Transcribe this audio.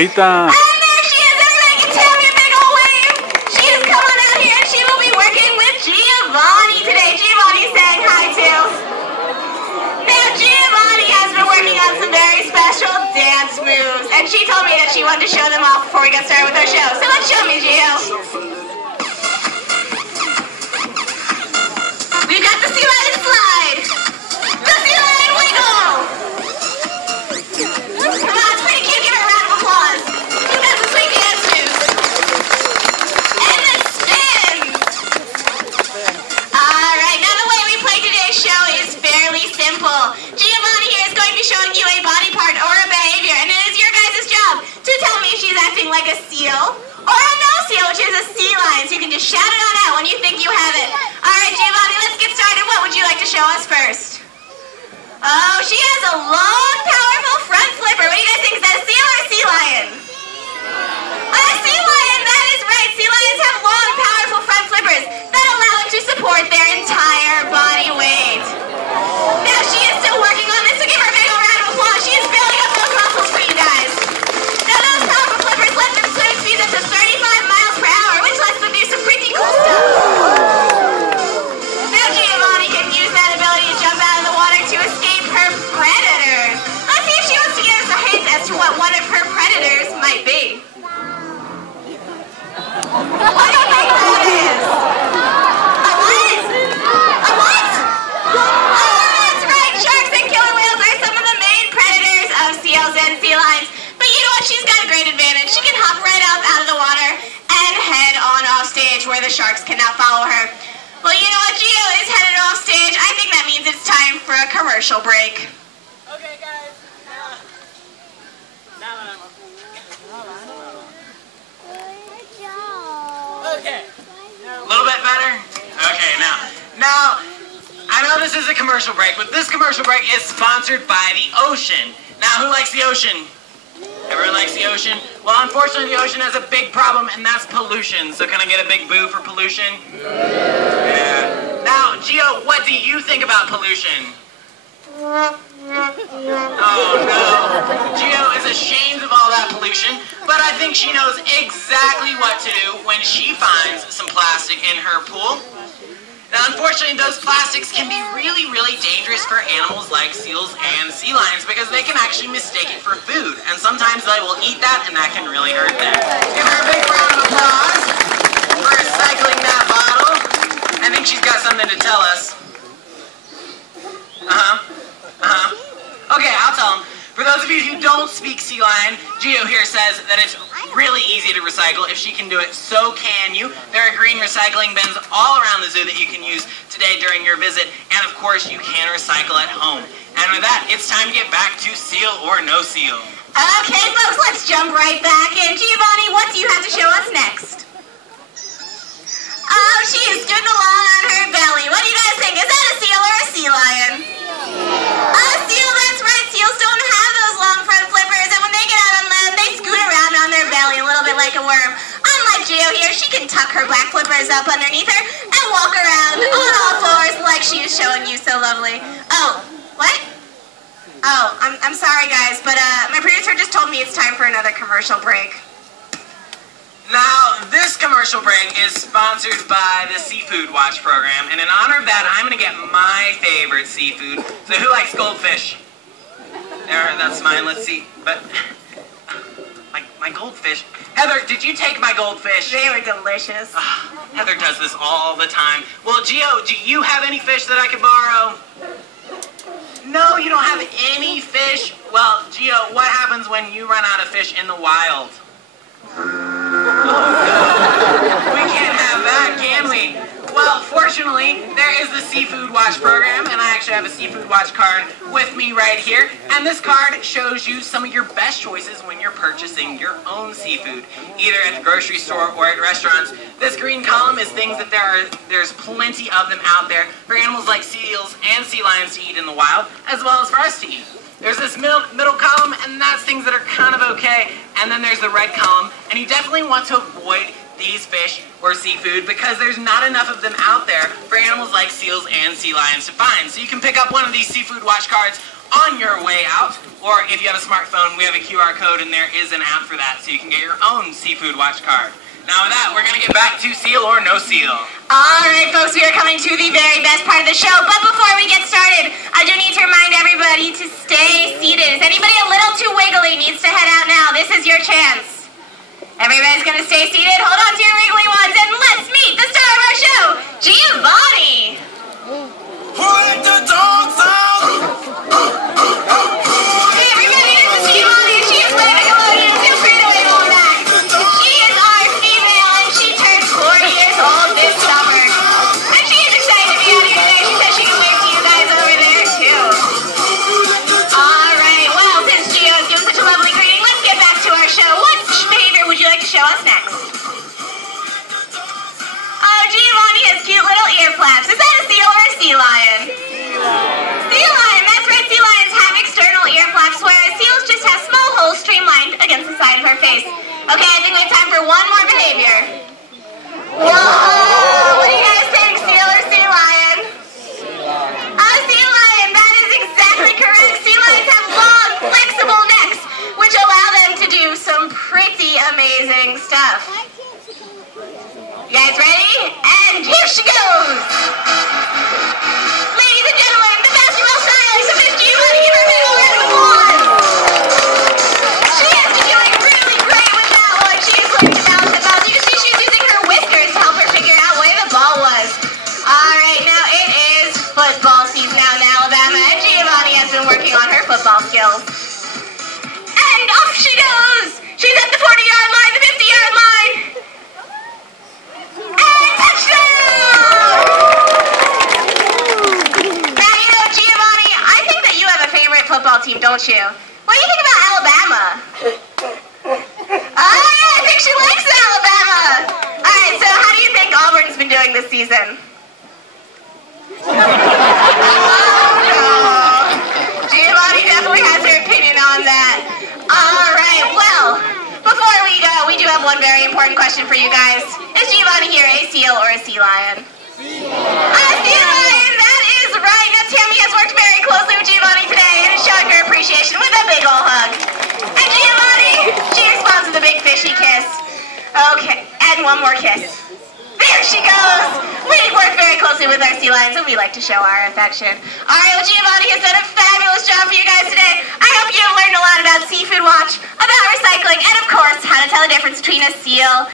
Rita. And there she is, everybody can tell me a big old wave. She has come on out here and she will be working with Giovanni today. Giovanni's saying hi too. Now Giovanni has been working on some very special dance moves and she told me that she wanted to show them off before we got started with our show. So let's show me, Gio. We've got the sea lion slide. The sea lion wiggle. Come on, it's pretty cute. Give her a round of applause. She's got some sweet dance moves. And the spins. Alright, now the way we play today's show is fairly simple. Giovanni here is going to be showing you a body part or a behavior, and it is your guys' job to tell me if she's acting like a seal or a no seal, which is a sea lion. So you can just shout it on out when you think you have it. Alright, Giovanni, let's get started. What would you like to show us first? Oh, she has a long, powerful front flipper. What do you guys think? Is that a seal or a sea lion? A sea lion, that is right. Sea lions have long, powerful front flippers that allow them to support their entire body weight. Now, she is still working on this, so give her a big old round of applause. She is building up those muscles for you guys. Now, those powerful flippers let them swim speeds up to 35 miles per hour, which lets them do some pretty cool stuff. Now, Giovanni can use that ability to jump out of the water to escape her predators. Let's see if she wants to give us a hint as to what one of her predators might be. What do you think that is? A what? A what? Oh, that's right. Sharks and killer whales are some of the main predators of seals and sea lions. But you know what? She's got a great advantage. She can hop right up out of the water and head on off stage where the sharks cannot follow her. Well, you know what? Gio is headed off stage. I think that means it's time for a commercial break. Okay, guys. Okay. A little bit better? Okay, now, I know this is a commercial break, but this commercial break is sponsored by the ocean. Now, who likes the ocean? Everyone likes the ocean? Well, unfortunately, the ocean has a big problem, and that's pollution. So can I get a big boo for pollution? Yeah. Now, Gio, what do you think about pollution? Oh, no. Gio is ashamed of all that pollution, but I think she knows exactly what to do when she finds some plastic in her pool. Now, unfortunately, those plastics can be really, really dangerous for animals like seals and sea lions because they can actually mistake it for food, and sometimes they will eat that, and that can really hurt them. Give her a big round of applause for recycling that bottle. I think she's got something to tell us. Okay, I'll tell them. For those of you who don't speak sea lion, Gio here says that it's really easy to recycle. If she can do it, so can you. There are green recycling bins all around the zoo that you can use today during your visit. And of course, you can recycle at home. And with that, it's time to get back to seal or no seal. Okay, folks, let's jump right back in. Giovanni, what do you have to show us next? Oh, she is scooting along on her belly. What do you guys think? Is that a seal or a sea lion? A seal, that's right. Seals don't have those long front flippers, and when they get out on land, they scoot around on their belly a little bit like a worm. Unlike Gio here, she can tuck her black flippers up underneath her and walk around on all fours like she is showing you so lovely. Oh, what? Oh, I'm sorry, guys, but my producer just told me it's time for another commercial break. Now, this commercial break is sponsored by the Seafood Watch program, and in honor of that, I'm going to get my favorite seafood. So who likes goldfish? There, that's mine. Let's see. But my goldfish. Heather, did you take my goldfish? They were delicious. Heather does this all the time. Well, Gio, do you have any fish that I could borrow? No, you don't have any fish? Well, Gio, what happens when you run out of fish in the wild? Oh, no. We can't have that, can we? Well, fortunately, there is the Seafood Watch program, and I actually have a Seafood Watch card with me right here. And this card shows you some of your best choices when you're purchasing your own seafood, either at the grocery store or at restaurants. This green column is things that there's plenty of them out there for animals like seals and sea lions to eat in the wild, as well as for us to eat. There's this middle column, and that's things that are kind of okay. And then there's the red column, and you definitely want to avoid these fish or seafood because there's not enough of them out there for animals like seals and sea lions to find. So you can pick up one of these seafood watch cards on your way out, or if you have a smartphone, we have a QR code and there is an app for that, so you can get your own seafood watch card. Now with that, we're going to get back to seal or no seal. Alright folks, we are coming to the very best part of the show, but before we get started, I do need to remind everybody to stay seated. Is anybody a little too wiggly needs to head out now? This is your chance. Everybody's going to stay seated. Hold on to your wiggly ones, and let's meet the star of our show, Giovanni. Who let the dogs out? Hey everybody, this is Giovanni, and she is playing Nickelodeon. Feel free to wave on back. She is our female, and she turned 4 years old this summer. And she is excited to be out here today. She says she can wave to you guys over there, too. Alright, well, since Gio has given such a lovely greeting, let's get back to our show. What behavior would you like to show us next? Oh, Giovanni has cute little ear flaps. Is that a seal or a sea lion? Sea lion, that's right. Sea lions have external ear flaps, whereas seals just have small holes streamlined against the side of her face. Okay, I think we have time for one more behavior. Whoa! What do you guys think, seal or sea lion? Sea lion, that is exactly correct. Sea lions have long, flexible necks, which allow them to do some pretty amazing stuff. You guys ready? And here she goes! Ladies and gentlemen, the basketball stylist of Miss Giovanni, give her a big old round of applause! She has been doing really great with that one. She is learning to balance the ball. You can see she's using her whiskers to help her figure out where the ball was. Alright, now it is football season out in Alabama, and Giovanni has been working on her football skills. And off she goes! She's at the 40-yard line, the 50-yard line! And touchdown! Now, you know, Giovanni, I think that you have a favorite football team, don't you? What do you think about Alabama? Oh, yeah, I think she likes Alabama! Alright, so how do you think Auburn's been doing this season? Oh, no. Giovanni definitely has her opinion on that. Alright, well, before we go, we do have one very important question for you guys. Is Giovanni here a seal or a sea lion? A sea lion, that is right. Now, Tammy has worked very closely with Giovanni today and is showing her appreciation with a big ol' hug. And Giovanni, she responds with a big fishy kiss. Okay, and one more kiss. There she goes! We work very closely with our sea lions, and we like to show our affection. Alright, well, Giovanni has done a fabulous job for you guys today. I hope you have learned a lot about Seafood Watch, about recycling, and of course, how to tell the difference between a seal